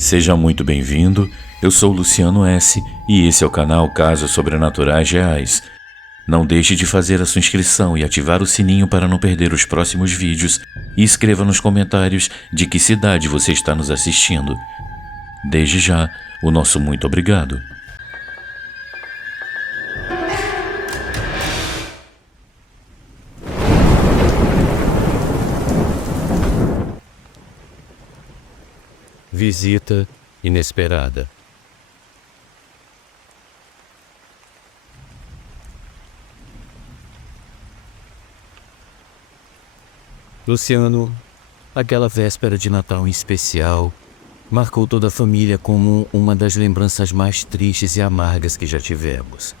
Seja muito bem-vindo, eu sou Luciano S. e esse é o canal Casos Sobrenaturais Reais. Não deixe de fazer a sua inscrição e ativar o sininho para não perder os próximos vídeos e escreva nos comentários de que cidade você está nos assistindo. Desde já, o nosso muito obrigado. Visita inesperada. Luciano, aquela véspera de Natal em especial, marcou toda a família como uma das lembranças mais tristes e amargas que já tivemos.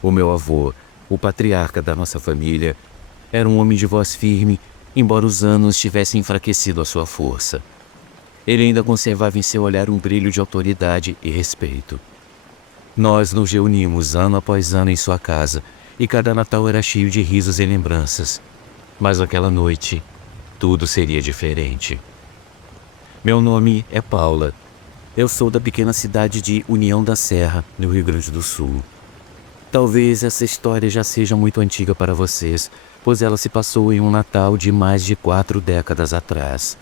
O meu avô, o patriarca da nossa família, era um homem de voz firme, embora os anos tivessem enfraquecido a sua força. Ele ainda conservava em seu olhar um brilho de autoridade e respeito. Nós nos reunimos ano após ano em sua casa e cada Natal era cheio de risos e lembranças. Mas aquela noite, tudo seria diferente. Meu nome é Paula. Eu sou da pequena cidade de União da Serra, no Rio Grande do Sul. Talvez essa história já seja muito antiga para vocês, pois ela se passou em um Natal de mais de 4 décadas atrás.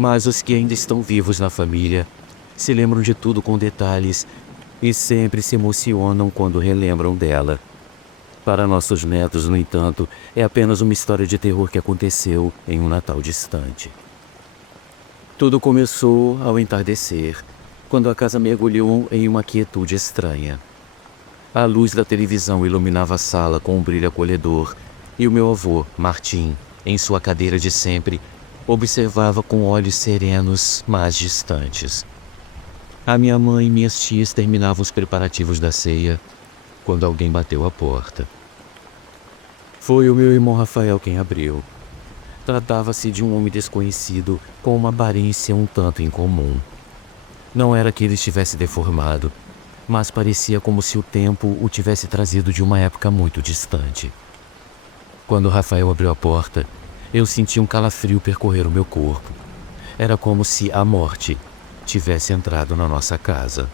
Mas os que ainda estão vivos na família se lembram de tudo com detalhes e sempre se emocionam quando relembram dela. Para nossos netos, no entanto, é apenas uma história de terror que aconteceu em um Natal distante. Tudo começou ao entardecer, quando a casa mergulhou em uma quietude estranha. A luz da televisão iluminava a sala com um brilho acolhedor e o meu avô, Martim, em sua cadeira de sempre, observava com olhos serenos, mas distantes. A minha mãe e minhas tias terminavam os preparativos da ceia quando alguém bateu à porta. Foi o meu irmão Rafael quem abriu. Tratava-se de um homem desconhecido com uma aparência um tanto incomum. Não era que ele estivesse deformado, mas parecia como se o tempo o tivesse trazido de uma época muito distante. Quando Rafael abriu a porta, eu senti um calafrio percorrer o meu corpo. Era como se a morte tivesse entrado na nossa casa.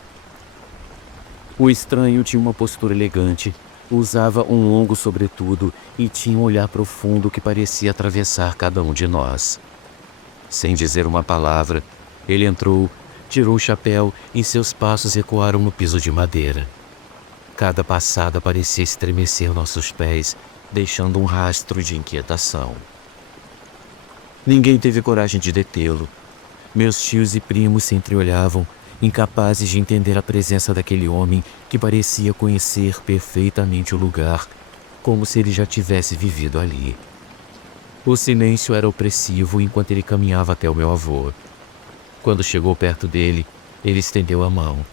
O estranho tinha uma postura elegante, usava um longo sobretudo e tinha um olhar profundo que parecia atravessar cada um de nós. Sem dizer uma palavra, ele entrou, tirou o chapéu e seus passos ecoaram no piso de madeira. Cada passada parecia estremecer nossos pés, deixando um rastro de inquietação. Ninguém teve coragem de detê-lo. Meus tios e primos se entreolhavam, incapazes de entender a presença daquele homem que parecia conhecer perfeitamente o lugar, como se ele já tivesse vivido ali. O silêncio era opressivo enquanto ele caminhava até o meu avô. Quando chegou perto dele, ele estendeu a mão.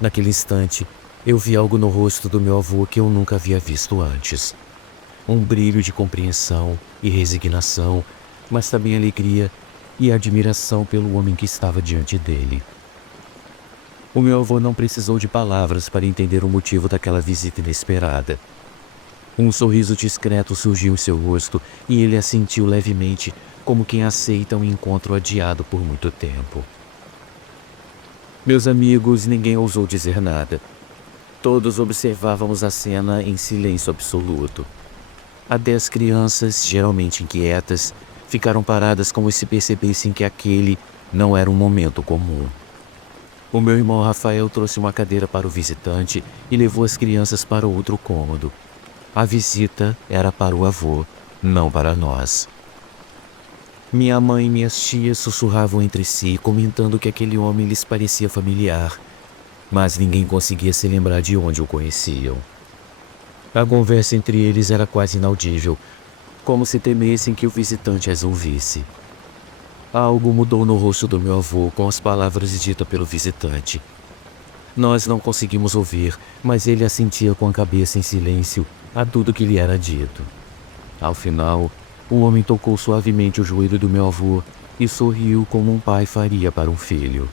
Naquele instante, eu vi algo no rosto do meu avô que eu nunca havia visto antes. Um brilho de compreensão e resignação, mas também alegria e admiração pelo homem que estava diante dele. O meu avô não precisou de palavras para entender o motivo daquela visita inesperada. Um sorriso discreto surgiu em seu rosto e ele assentiu levemente, como quem aceita um encontro adiado por muito tempo. Meus amigos, ninguém ousou dizer nada. Todos observávamos a cena em silêncio absoluto. Até as crianças, geralmente inquietas, ficaram paradas como se percebessem que aquele não era um momento comum. O meu irmão Rafael trouxe uma cadeira para o visitante e levou as crianças para outro cômodo. A visita era para o avô, não para nós. Minha mãe e minhas tias sussurravam entre si, comentando que aquele homem lhes parecia familiar, mas ninguém conseguia se lembrar de onde o conheciam. A conversa entre eles era quase inaudível, como se temessem que o visitante as ouvisse. Algo mudou no rosto do meu avô com as palavras ditas pelo visitante. Nós não conseguimos ouvir, mas ele assentia com a cabeça em silêncio a tudo que lhe era dito. Ao final, o homem tocou suavemente o joelho do meu avô e sorriu como um pai faria para um filho.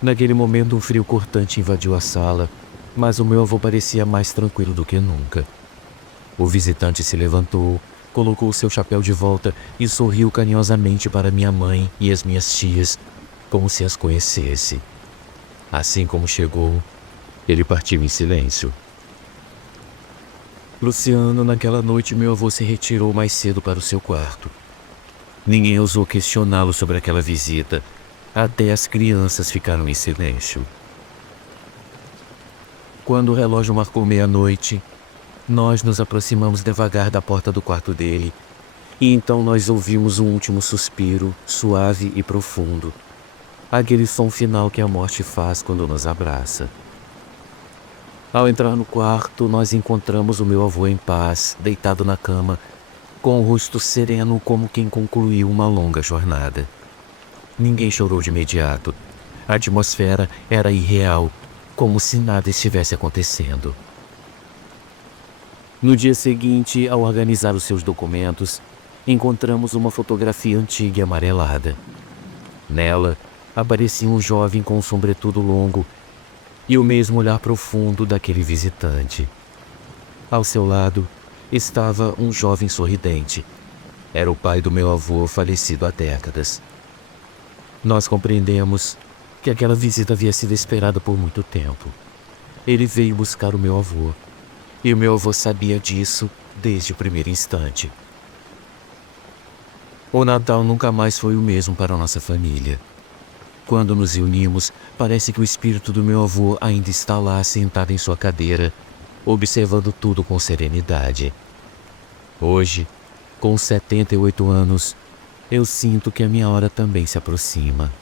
Naquele momento, um frio cortante invadiu a sala, mas o meu avô parecia mais tranquilo do que nunca. O visitante se levantou, colocou seu chapéu de volta e sorriu carinhosamente para minha mãe e as minhas tias, como se as conhecesse. Assim como chegou, ele partiu em silêncio. Luciano, naquela noite meu avô se retirou mais cedo para o seu quarto. Ninguém ousou questioná-lo sobre aquela visita, até as crianças ficaram em silêncio. Quando o relógio marcou meia-noite, nós nos aproximamos devagar da porta do quarto dele, e então nós ouvimos um último suspiro, suave e profundo, aquele som final que a morte faz quando nos abraça. Ao entrar no quarto, nós encontramos o meu avô em paz, deitado na cama, com o rosto sereno como quem concluiu uma longa jornada. Ninguém chorou de imediato. A atmosfera era irreal, como se nada estivesse acontecendo. No dia seguinte, ao organizar os seus documentos, encontramos uma fotografia antiga e amarelada. Nela, aparecia um jovem com um sobretudo longo e o mesmo olhar profundo daquele visitante. Ao seu lado, estava um jovem sorridente. Era o pai do meu avô, falecido há décadas. Nós compreendemos que aquela visita havia sido esperada por muito tempo. Ele veio buscar o meu avô, e o meu avô sabia disso desde o primeiro instante. O Natal nunca mais foi o mesmo para a nossa família. Quando nos reunimos, parece que o espírito do meu avô ainda está lá sentado em sua cadeira, observando tudo com serenidade. Hoje, com 78 anos, eu sinto que a minha hora também se aproxima.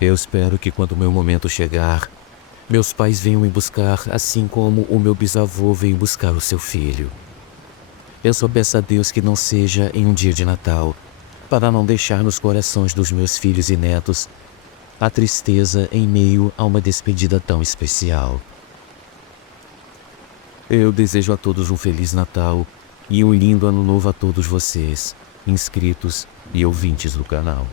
Eu espero que quando o meu momento chegar, meus pais venham me buscar assim como o meu bisavô veio buscar o seu filho. Eu só peço a Deus que não seja em um dia de Natal, para não deixar nos corações dos meus filhos e netos a tristeza em meio a uma despedida tão especial. Eu desejo a todos um Feliz Natal e um lindo Ano Novo a todos vocês, inscritos e ouvintes do canal.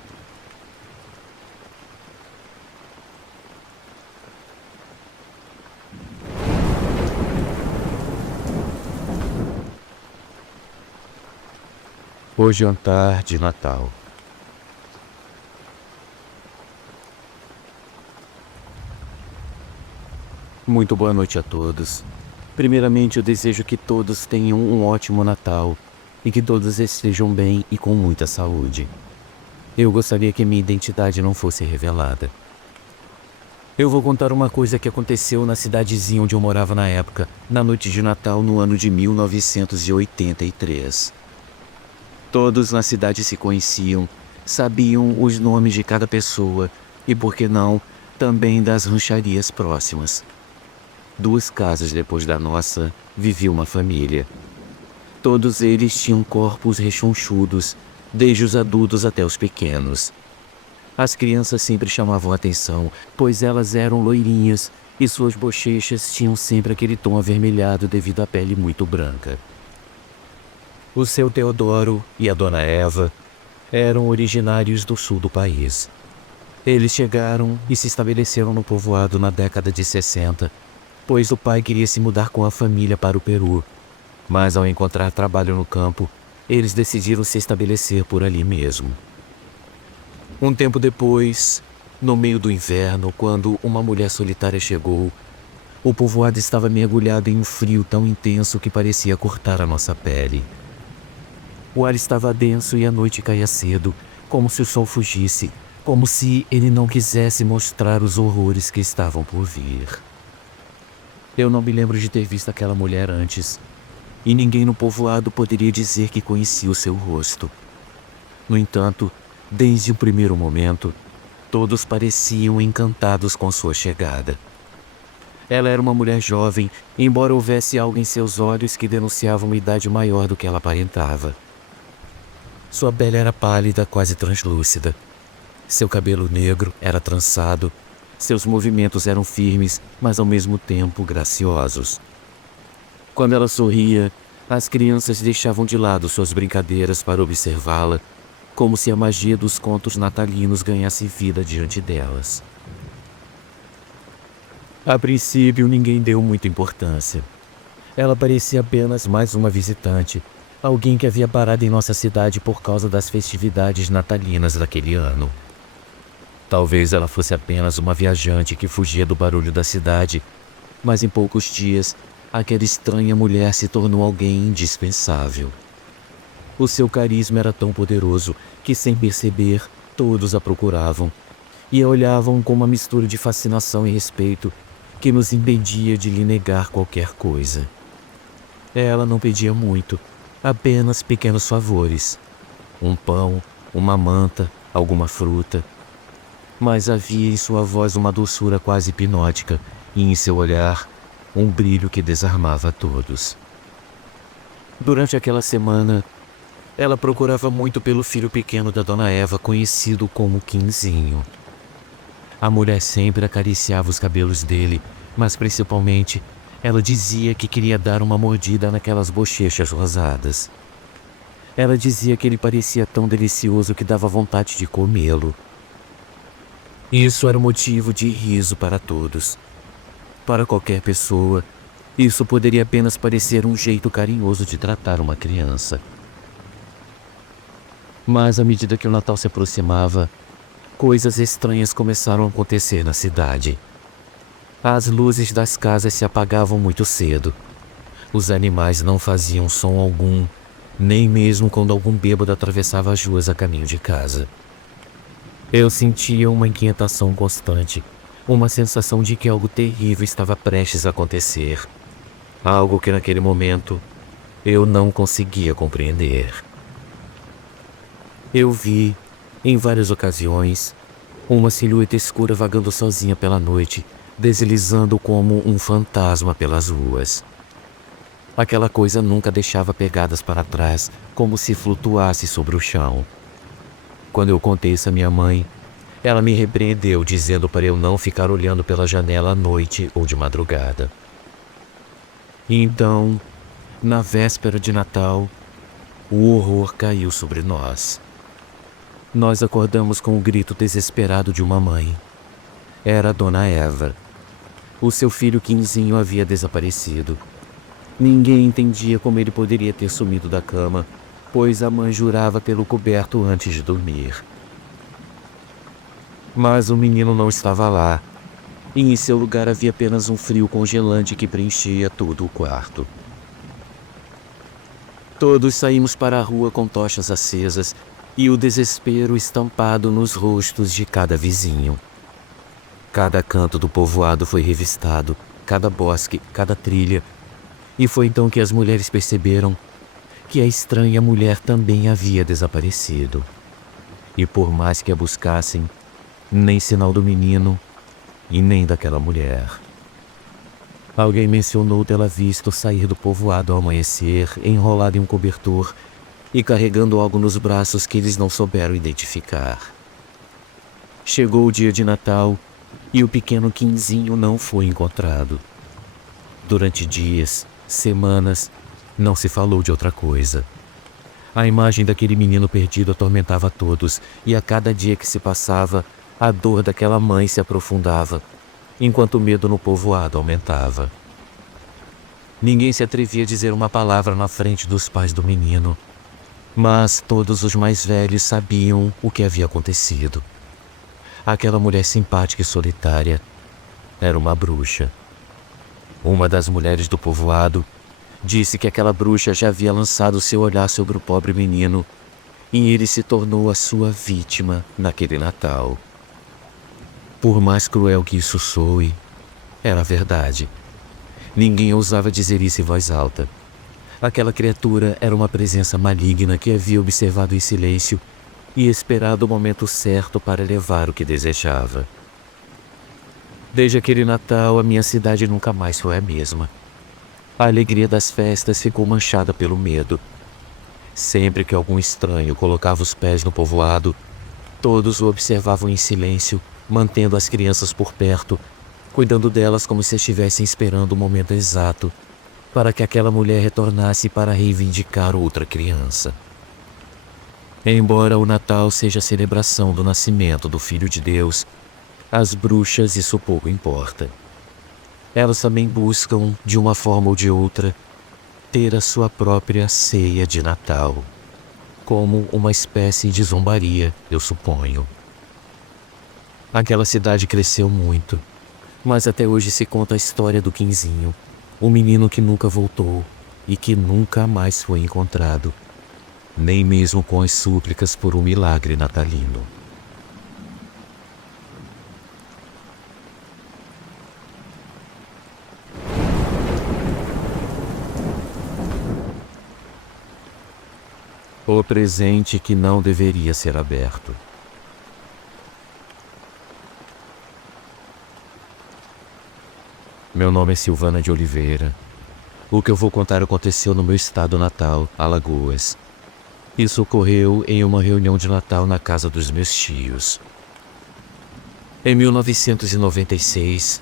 O jantar de Natal. Muito boa noite a todos. Primeiramente, eu desejo que todos tenham um ótimo Natal e que todos estejam bem e com muita saúde. Eu gostaria que minha identidade não fosse revelada. Eu vou contar uma coisa que aconteceu na cidadezinha onde eu morava na época, na noite de Natal no ano de 1983. Todos na cidade se conheciam, sabiam os nomes de cada pessoa e, por que não, também das rancharias próximas. 2 casas depois da nossa, vivia uma família. Todos eles tinham corpos rechonchudos, desde os adultos até os pequenos. As crianças sempre chamavam a atenção, pois elas eram loirinhas e suas bochechas tinham sempre aquele tom avermelhado devido à pele muito branca. O seu Teodoro e a dona Eva eram originários do sul do país. Eles chegaram e se estabeleceram no povoado na década de 60, pois o pai queria se mudar com a família para o Peru, mas ao encontrar trabalho no campo, eles decidiram se estabelecer por ali mesmo. Um tempo depois, no meio do inverno, quando uma mulher solitária chegou, o povoado estava mergulhado em um frio tão intenso que parecia cortar a nossa pele. O ar estava denso e a noite caía cedo, como se o sol fugisse, como se ele não quisesse mostrar os horrores que estavam por vir. Eu não me lembro de ter visto aquela mulher antes, e ninguém no povoado poderia dizer que conhecia o seu rosto. No entanto, desde o primeiro momento, todos pareciam encantados com sua chegada. Ela era uma mulher jovem, embora houvesse algo em seus olhos que denunciava uma idade maior do que ela aparentava. Sua pele era pálida, quase translúcida. Seu cabelo negro era trançado. Seus movimentos eram firmes, mas ao mesmo tempo graciosos. Quando ela sorria, as crianças deixavam de lado suas brincadeiras para observá-la, como se a magia dos contos natalinos ganhasse vida diante delas. A princípio, ninguém deu muita importância. Ela parecia apenas mais uma visitante, alguém que havia parado em nossa cidade por causa das festividades natalinas daquele ano. Talvez ela fosse apenas uma viajante que fugia do barulho da cidade, mas em poucos dias, aquela estranha mulher se tornou alguém indispensável. O seu carisma era tão poderoso que, sem perceber, todos a procuravam e a olhavam com uma mistura de fascinação e respeito que nos impedia de lhe negar qualquer coisa. Ela não pedia muito, apenas pequenos favores. Um pão, uma manta, alguma fruta. Mas havia em sua voz uma doçura quase hipnótica e em seu olhar um brilho que desarmava a todos. Durante aquela semana, ela procurava muito pelo filho pequeno da Dona Eva, conhecido como Quinzinho. A mulher sempre acariciava os cabelos dele, mas principalmente ela dizia que queria dar uma mordida naquelas bochechas rosadas. Ela dizia que ele parecia tão delicioso que dava vontade de comê-lo. Isso era motivo de riso para todos. Para qualquer pessoa, isso poderia apenas parecer um jeito carinhoso de tratar uma criança. Mas à medida que o Natal se aproximava, coisas estranhas começaram a acontecer na cidade. As luzes das casas se apagavam muito cedo. Os animais não faziam som algum, nem mesmo quando algum bêbado atravessava as ruas a caminho de casa. Eu sentia uma inquietação constante, uma sensação de que algo terrível estava prestes a acontecer. Algo que naquele momento eu não conseguia compreender. Eu vi, em várias ocasiões, uma silhueta escura vagando sozinha pela noite, deslizando como um fantasma pelas ruas. Aquela coisa nunca deixava pegadas para trás, como se flutuasse sobre o chão. Quando eu contei isso à minha mãe, ela me repreendeu, dizendo para eu não ficar olhando pela janela à noite ou de madrugada. E então, na véspera de Natal, o horror caiu sobre nós. Nós acordamos com o grito desesperado de uma mãe. Era a Dona Eva. O seu filho Quinzinho havia desaparecido. Ninguém entendia como ele poderia ter sumido da cama, pois a mãe jurava pelo coberto antes de dormir. Mas o menino não estava lá, e em seu lugar havia apenas um frio congelante que preenchia todo o quarto. Todos saímos para a rua com tochas acesas e o desespero estampado nos rostos de cada vizinho. Cada canto do povoado foi revistado, cada bosque, cada trilha, e foi então que as mulheres perceberam que a estranha mulher também havia desaparecido. E por mais que a buscassem, nem sinal do menino e nem daquela mulher. Alguém mencionou tê-la visto sair do povoado ao amanhecer, enrolada em um cobertor e carregando algo nos braços que eles não souberam identificar. Chegou o dia de Natal e o pequeno Quinzinho não foi encontrado. Durante dias, semanas, não se falou de outra coisa. A imagem daquele menino perdido atormentava todos, e a cada dia que se passava, a dor daquela mãe se aprofundava, enquanto o medo no povoado aumentava. Ninguém se atrevia a dizer uma palavra na frente dos pais do menino, mas todos os mais velhos sabiam o que havia acontecido. Aquela mulher simpática e solitária era uma bruxa. Uma das mulheres do povoado disse que aquela bruxa já havia lançado seu olhar sobre o pobre menino e ele se tornou a sua vítima naquele Natal. Por mais cruel que isso soe, era verdade. Ninguém ousava dizer isso em voz alta. Aquela criatura era uma presença maligna que havia observado em silêncio e esperado o momento certo para levar o que desejava. Desde aquele Natal, a minha cidade nunca mais foi a mesma. A alegria das festas ficou manchada pelo medo. Sempre que algum estranho colocava os pés no povoado, todos o observavam em silêncio, mantendo as crianças por perto, cuidando delas como se estivessem esperando o momento exato para que aquela mulher retornasse para reivindicar outra criança. Embora o Natal seja a celebração do nascimento do Filho de Deus, às bruxas isso pouco importa. Elas também buscam, de uma forma ou de outra, ter a sua própria ceia de Natal, como uma espécie de zombaria, eu suponho. Aquela cidade cresceu muito, mas até hoje se conta a história do Quinzinho, o menino que nunca voltou e que nunca mais foi encontrado, nem mesmo com as súplicas por um milagre natalino. O presente que não deveria ser aberto. Meu nome é Silvana de Oliveira. O que eu vou contar aconteceu no meu estado natal, Alagoas. Isso ocorreu em uma reunião de Natal na casa dos meus tios. Em 1996,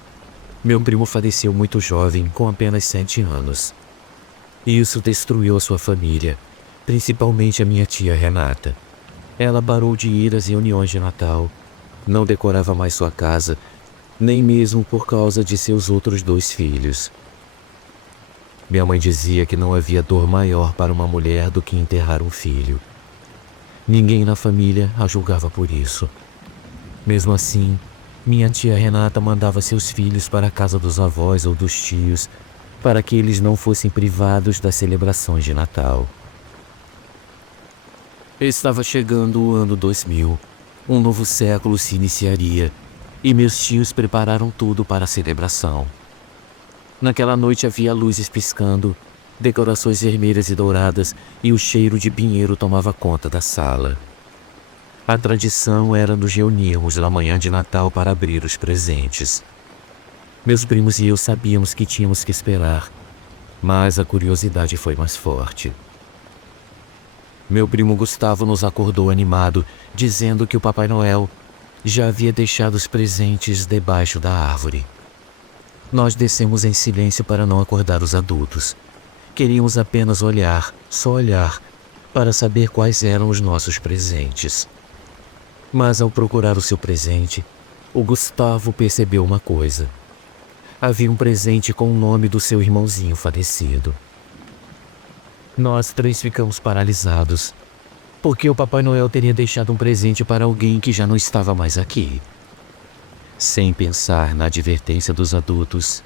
meu primo faleceu muito jovem, com apenas 7 anos. Isso destruiu a sua família, principalmente a minha tia Renata. Ela parou de ir às reuniões de Natal, não decorava mais sua casa, nem mesmo por causa de seus outros 2 filhos. Minha mãe dizia que não havia dor maior para uma mulher do que enterrar um filho. Ninguém na família a julgava por isso. Mesmo assim, minha tia Renata mandava seus filhos para a casa dos avós ou dos tios, para que eles não fossem privados das celebrações de Natal. Estava chegando o ano 2000, um novo século se iniciaria, e meus tios prepararam tudo para a celebração. Naquela noite havia luzes piscando, decorações vermelhas e douradas, e o cheiro de pinheiro tomava conta da sala. A tradição era nos reunirmos na manhã de Natal para abrir os presentes. Meus primos e eu sabíamos que tínhamos que esperar, mas a curiosidade foi mais forte. Meu primo Gustavo nos acordou animado, dizendo que o Papai Noel já havia deixado os presentes debaixo da árvore. Nós descemos em silêncio para não acordar os adultos. Queríamos apenas olhar, só olhar, para saber quais eram os nossos presentes. Mas ao procurar o seu presente, o Gustavo percebeu uma coisa. Havia um presente com o nome do seu irmãozinho falecido. Nós 3 ficamos paralisados, porque o Papai Noel teria deixado um presente para alguém que já não estava mais aqui. Sem pensar na advertência dos adultos,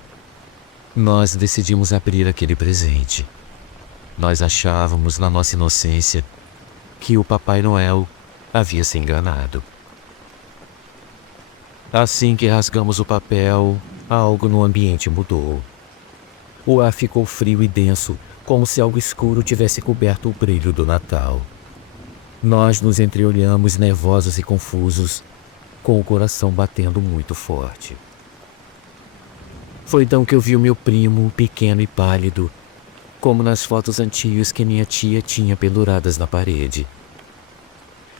nós decidimos abrir aquele presente. Nós achávamos, na nossa inocência, que o Papai Noel havia se enganado. Assim que rasgamos o papel, algo no ambiente mudou. O ar ficou frio e denso, como se algo escuro tivesse coberto o brilho do Natal. Nós nos entreolhamos nervosos e confusos, com o coração batendo muito forte. Foi então que eu vi o meu primo, pequeno e pálido, como nas fotos antigas que minha tia tinha penduradas na parede.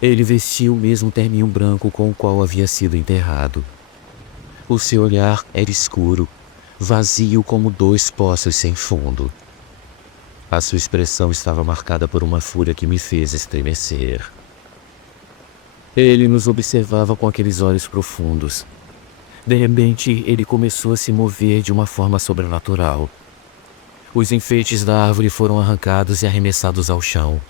Ele vestia o mesmo terninho branco com o qual havia sido enterrado. O seu olhar era escuro, vazio como 2 poços sem fundo. A sua expressão estava marcada por uma fúria que me fez estremecer. Ele nos observava com aqueles olhos profundos. De repente, ele começou a se mover de uma forma sobrenatural. Os enfeites da árvore foram arrancados e arremessados ao chão.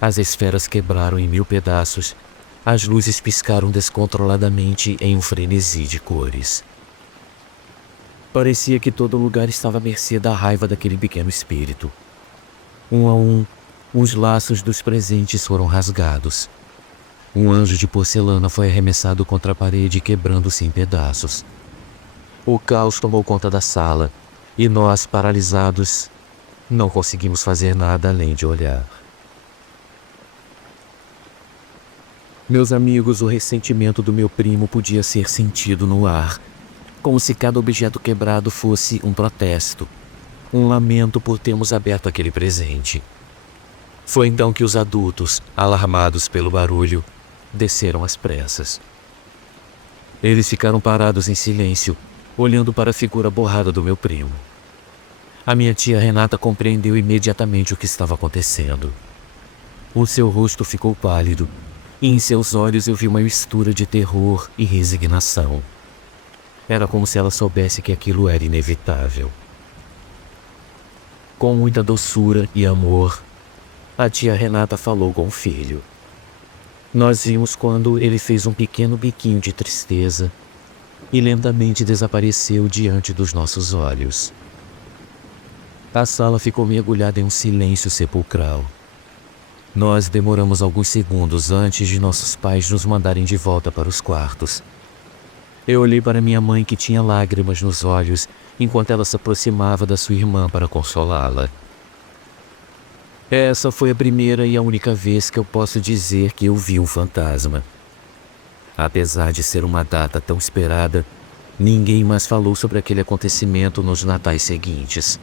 As esferas quebraram em 1000 pedaços. As luzes piscaram descontroladamente em um frenesi de cores. Parecia que todo lugar estava à mercê da raiva daquele pequeno espírito. Um a um, os laços dos presentes foram rasgados. Um anjo de porcelana foi arremessado contra a parede, quebrando-se em pedaços. O caos tomou conta da sala, e nós, paralisados, não conseguimos fazer nada além de olhar. Meus amigos, o ressentimento do meu primo podia ser sentido no ar, como se cada objeto quebrado fosse um protesto, um lamento por termos aberto aquele presente. Foi então que os adultos, alarmados pelo barulho, desceram às pressas. Eles ficaram parados em silêncio, olhando para a figura borrada do meu primo. A minha tia Renata compreendeu imediatamente o que estava acontecendo. O seu rosto ficou pálido, e em seus olhos eu vi uma mistura de terror e resignação. Era como se ela soubesse que aquilo era inevitável. Com muita doçura e amor, a tia Renata falou com o filho. Nós vimos quando ele fez um pequeno biquinho de tristeza e lentamente desapareceu diante dos nossos olhos. A sala ficou mergulhada em um silêncio sepulcral. Nós demoramos alguns segundos antes de nossos pais nos mandarem de volta para os quartos. Eu olhei para minha mãe, que tinha lágrimas nos olhos, enquanto ela se aproximava da sua irmã para consolá-la. Essa foi a primeira e a única vez que eu posso dizer que eu vi um fantasma. Apesar de ser uma data tão esperada, ninguém mais falou sobre aquele acontecimento nos natais seguintes.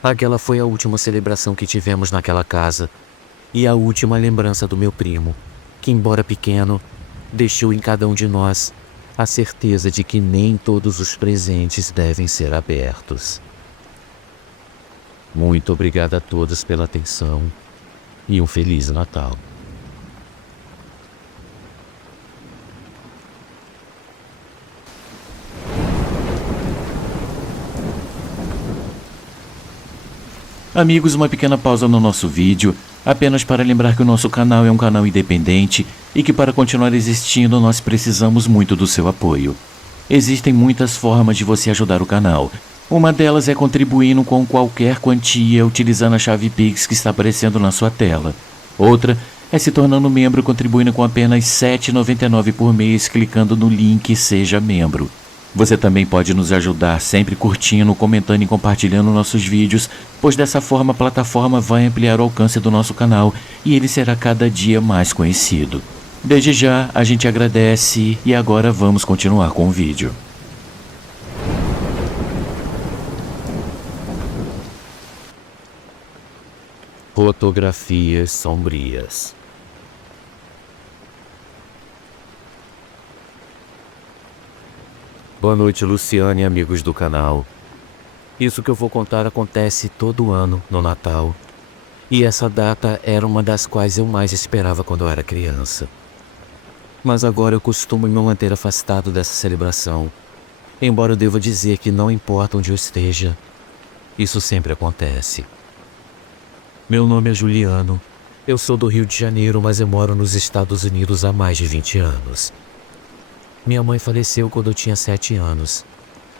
Aquela foi a última celebração que tivemos naquela casa e a última lembrança do meu primo, que, embora pequeno, deixou em cada um de nós a certeza de que nem todos os presentes devem ser abertos. Muito obrigado a todos pela atenção e um Feliz Natal. Amigos, uma pequena pausa no nosso vídeo, apenas para lembrar que o nosso canal é um canal independente e que para continuar existindo nós precisamos muito do seu apoio. Existem muitas formas de você ajudar o canal. Uma delas é contribuindo com qualquer quantia utilizando a chave Pix que está aparecendo na sua tela. Outra é se tornando membro contribuindo com apenas R$ 7,99 por mês clicando no link Seja Membro. Você também pode nos ajudar sempre curtindo, comentando e compartilhando nossos vídeos, pois dessa forma a plataforma vai ampliar o alcance do nosso canal e ele será cada dia mais conhecido. Desde já, a gente agradece e agora vamos continuar com o vídeo. Fotografias sombrias. Boa noite, Luciano e amigos do canal. Isso que eu vou contar acontece todo ano no Natal, e essa data era uma das quais eu mais esperava quando eu era criança. Mas agora eu costumo me manter afastado dessa celebração, embora eu deva dizer que não importa onde eu esteja, isso sempre acontece. Meu nome é Juliano, eu sou do Rio de Janeiro, mas eu moro nos Estados Unidos há mais de 20 anos. Minha mãe faleceu quando eu tinha 7 anos.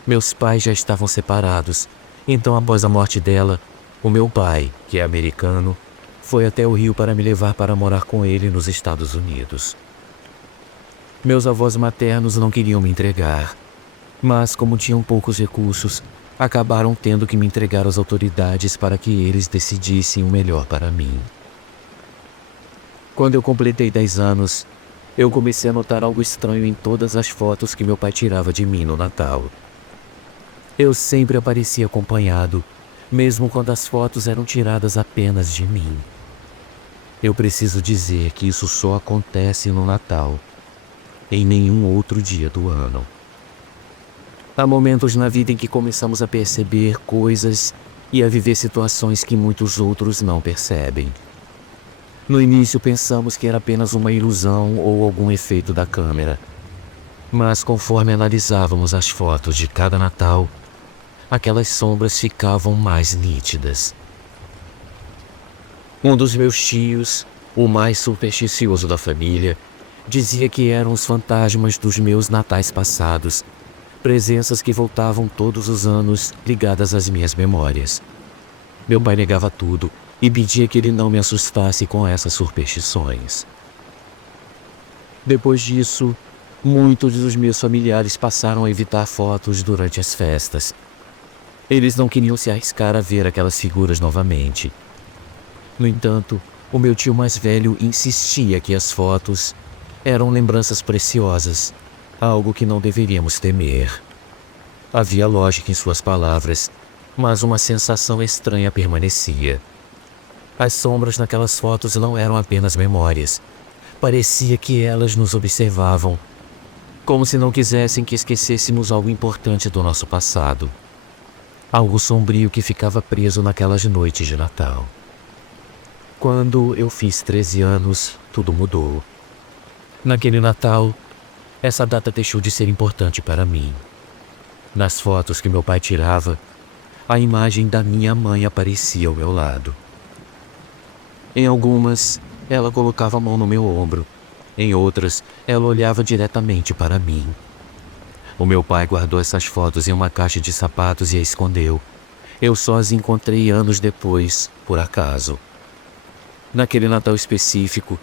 Meus pais já estavam separados, então após a morte dela, o meu pai, que é americano, foi até o Rio para me levar para morar com ele nos Estados Unidos. Meus avós maternos não queriam me entregar, mas como tinham poucos recursos, acabaram tendo que me entregar às autoridades para que eles decidissem o melhor para mim. Quando eu completei 10 anos, eu comecei a notar algo estranho em todas as fotos que meu pai tirava de mim no Natal. Eu sempre aparecia acompanhado, mesmo quando as fotos eram tiradas apenas de mim. Eu preciso dizer que isso só acontece no Natal, em nenhum outro dia do ano. Há momentos na vida em que começamos a perceber coisas e a viver situações que muitos outros não percebem. No início pensamos que era apenas uma ilusão ou algum efeito da câmera. Mas conforme analisávamos as fotos de cada Natal, aquelas sombras ficavam mais nítidas. Um dos meus tios, o mais supersticioso da família, dizia que eram os fantasmas dos meus natais passados, presenças que voltavam todos os anos ligadas às minhas memórias. Meu pai negava tudo e pedia que ele não me assustasse com essas superstições. Depois disso, muitos dos meus familiares passaram a evitar fotos durante as festas. Eles não queriam se arriscar a ver aquelas figuras novamente. No entanto, o meu tio mais velho insistia que as fotos eram lembranças preciosas, algo que não deveríamos temer. Havia lógica em suas palavras, mas uma sensação estranha permanecia. As sombras naquelas fotos não eram apenas memórias. Parecia que elas nos observavam, como se não quisessem que esquecêssemos algo importante do nosso passado. Algo sombrio que ficava preso naquelas noites de Natal. Quando eu fiz 13 anos, tudo mudou. Naquele Natal, essa data deixou de ser importante para mim. Nas fotos que meu pai tirava, a imagem da minha mãe aparecia ao meu lado. Em algumas, ela colocava a mão no meu ombro. Em outras, ela olhava diretamente para mim. O meu pai guardou essas fotos em uma caixa de sapatos e a escondeu. Eu só as encontrei anos depois, por acaso. Naquele Natal específico,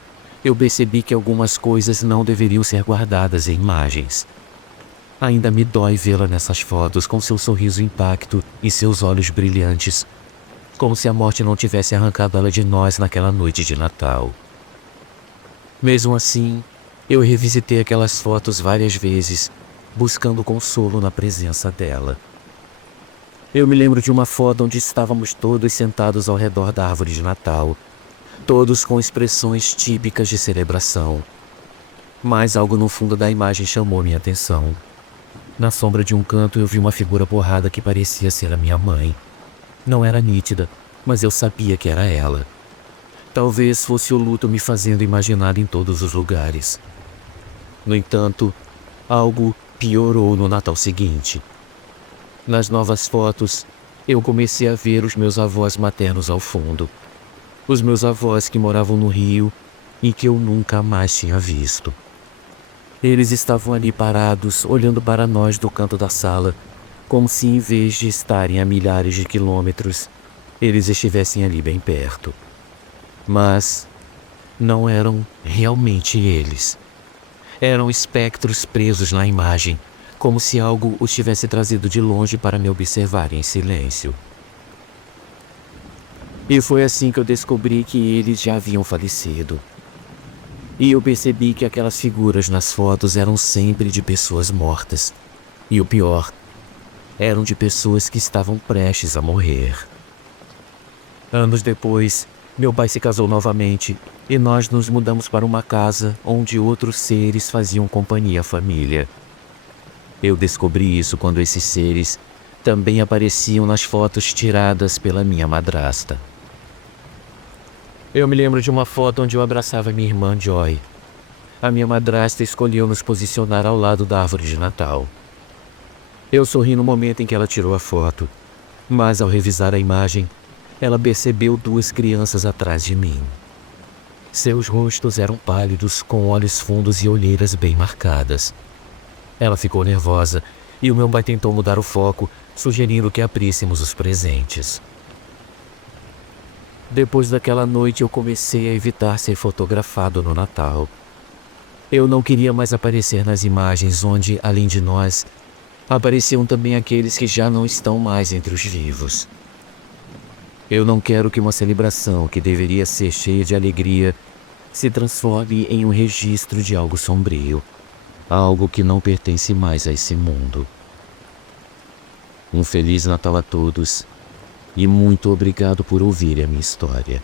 eu percebi que algumas coisas não deveriam ser guardadas em imagens. Ainda me dói vê-la nessas fotos com seu sorriso intacto e seus olhos brilhantes, como se a morte não tivesse arrancado ela de nós naquela noite de Natal. Mesmo assim, eu revisitei aquelas fotos várias vezes, buscando consolo na presença dela. Eu me lembro de uma foto onde estávamos todos sentados ao redor da árvore de Natal, todos com expressões típicas de celebração. Mas algo no fundo da imagem chamou minha atenção. Na sombra de um canto eu vi uma figura borrada que parecia ser a minha mãe. Não era nítida, mas eu sabia que era ela. Talvez fosse o luto me fazendo imaginar em todos os lugares. No entanto, algo piorou no Natal seguinte. Nas novas fotos, eu comecei a ver os meus avós maternos ao fundo. Os meus avós que moravam no Rio e que eu nunca mais tinha visto. Eles estavam ali parados, olhando para nós do canto da sala, como se em vez de estarem a milhares de quilômetros, eles estivessem ali bem perto. Mas não eram realmente eles. Eram espectros presos na imagem, como se algo os tivesse trazido de longe para me observar em silêncio. E foi assim que eu descobri que eles já haviam falecido. E eu percebi que aquelas figuras nas fotos eram sempre de pessoas mortas. E o pior, eram de pessoas que estavam prestes a morrer. Anos depois, meu pai se casou novamente e nós nos mudamos para uma casa onde outros seres faziam companhia à família. Eu descobri isso quando esses seres também apareciam nas fotos tiradas pela minha madrasta. Eu me lembro de uma foto onde eu abraçava minha irmã Joy. A minha madrasta escolheu nos posicionar ao lado da árvore de Natal. Eu sorri no momento em que ela tirou a foto, mas ao revisar a imagem, ela percebeu duas crianças atrás de mim. Seus rostos eram pálidos, com olhos fundos e olheiras bem marcadas. Ela ficou nervosa e o meu pai tentou mudar o foco, sugerindo que abríssemos os presentes. Depois daquela noite eu comecei a evitar ser fotografado no Natal. Eu não queria mais aparecer nas imagens onde, além de nós, apareciam também aqueles que já não estão mais entre os vivos. Eu não quero que uma celebração que deveria ser cheia de alegria se transforme em um registro de algo sombrio, algo que não pertence mais a esse mundo. Um Feliz Natal a todos e muito obrigado por ouvir a minha história.